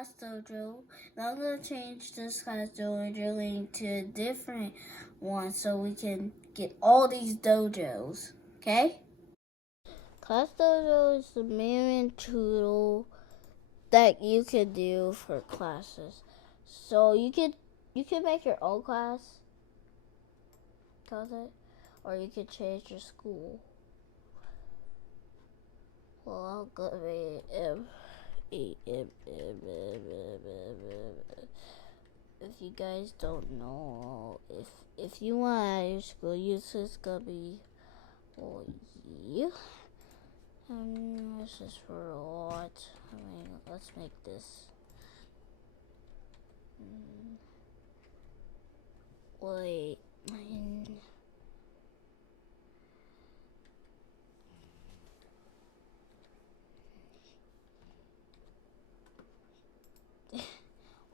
class dojo. And I'm going to change this class dojo link to a different one so we can get all these dojos. Okay? Class dojo is the main tool that you can do for classes. So you can make your own class, or you can change your school. Well, I'll go if you guys don't know, if you want to add your school, it's gonna be you. This is for what? Let's make this. Wait.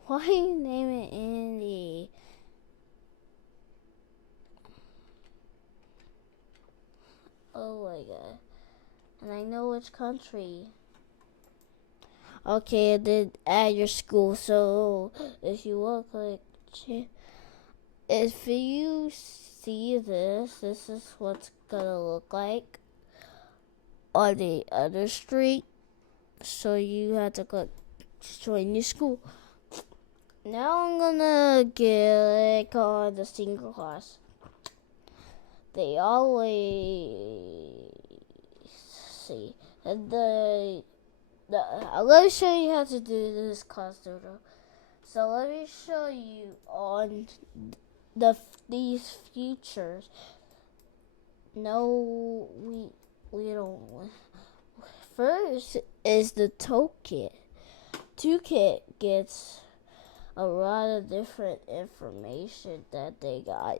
Why you name it Andy? Oh my god. And I know which country. Okay, and then add your school. So if you want to click, if you see this is what's gonna look like on the other street. So you have to click join your school. Now I'm gonna click on the single class. They always see. And let me show you how to do this class dojo. So let me show you on these features. No, we don't. First is the toolkit. Toolkit gets a lot of different information that they got.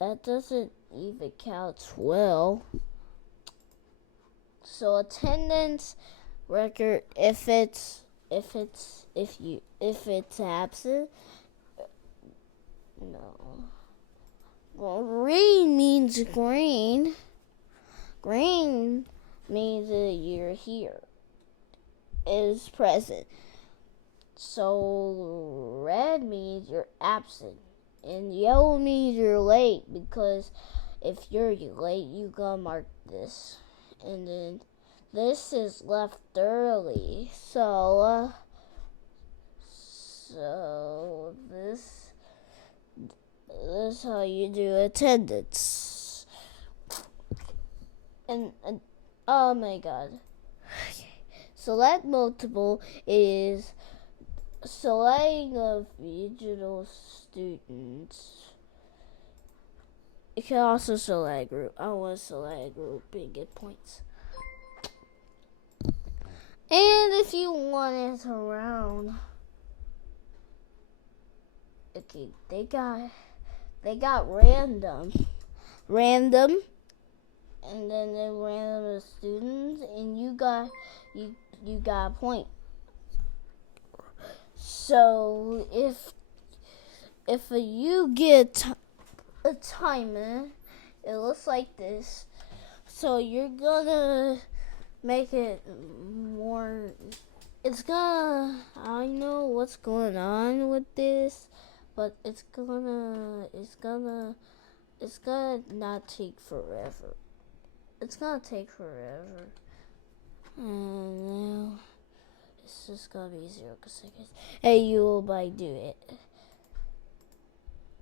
That doesn't even count well. So attendance record, if it's absent, no. Well, green means green. Green means that you're here. Is present. So red means you're absent. And yellow means you're late, because if you're late, you gotta mark this. And then this is left early. So this is how you do attendance. And oh my god. Select multiple is selecting of regional students. You can also select group. I want to select group and get points. And if you want it around, okay, they got random, and then they random the students, and you got a point. So if you get a timer, it looks like this. So you're gonna make it more. I know what's going on with this, but it's gonna not take forever. It's gonna take forever. And now it's just gonna be 0 seconds. Hey, you will do it.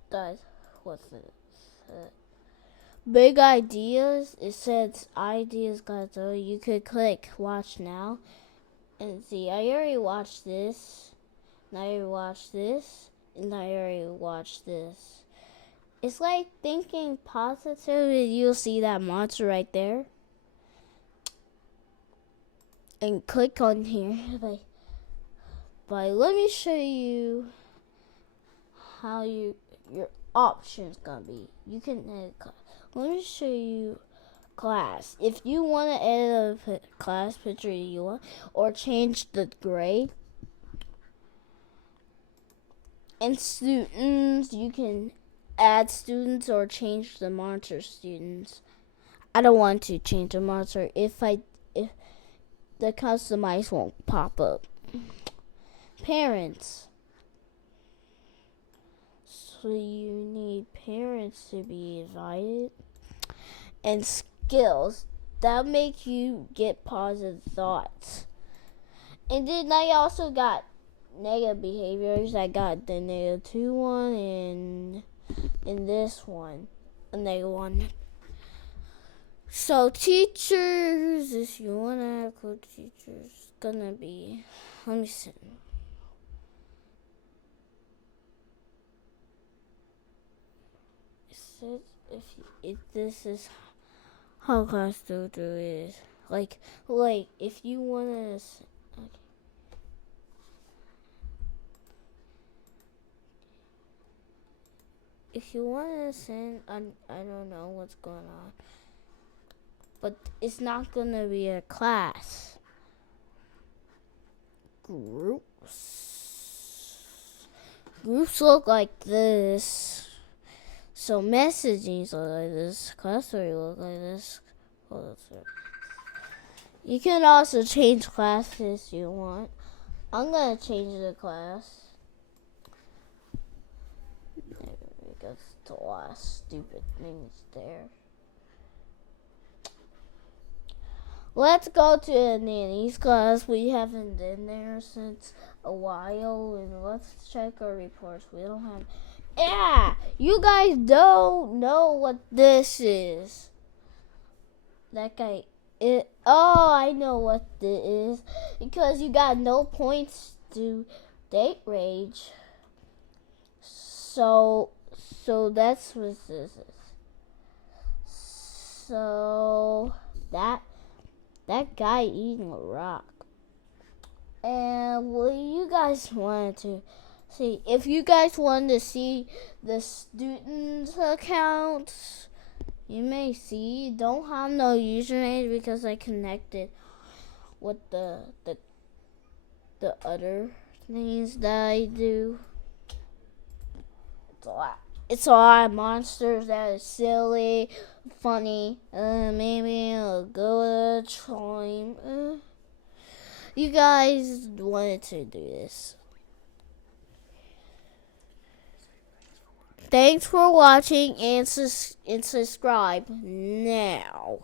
Guys, what's it? Big ideas. It says ideas, guys. So you could click watch now and see. I already watched this, and I already watched this, and I already watched this. It's like thinking positive, and you'll see that monster right there. And click on here. But let me show you how your options gonna be. You can edit class. Let me show you class. If you want to edit a class picture you want, or change the grade. And students, you can add students or change the monitor students. I don't want to change the monitor if the customize won't pop up. parents. So you need parents to be invited. And skills that make you get positive thoughts. And then I also got negative behaviors. I got the -2 one and this one, a -1. So teachers, if you want to have cool teachers, gonna be, let me see. It says if this is how classdojo is. Like if you want to, okay. If you want to send, I don't know what's going on, but it's not gonna be a class. Groups look like this. So messaging look like this. Classroom look like this. You can also change classes if you want. I'm gonna change the class. Because the last stupid things there. Let's go to the nanny's class. We haven't been there since a while, and let's check our reports. We don't have. Yeah, you guys don't know what this is. That guy. Oh, I know what this is because you got no points to date rage. So that's what this is. So that guy eating a rock. And what you guys wanted to see, if you guys wanted to see the students' accounts, you may see. Don't have no username because I connected with the other things that I do. It's a lot of monsters that is silly, funny. Maybe a good time. You guys wanted to do this. Thanks for watching and subscribe now.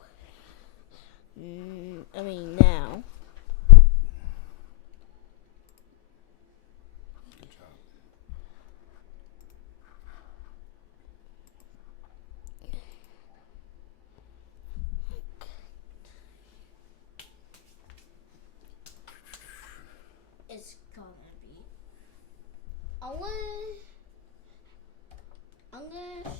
Now. It's gonna be. I'm gonna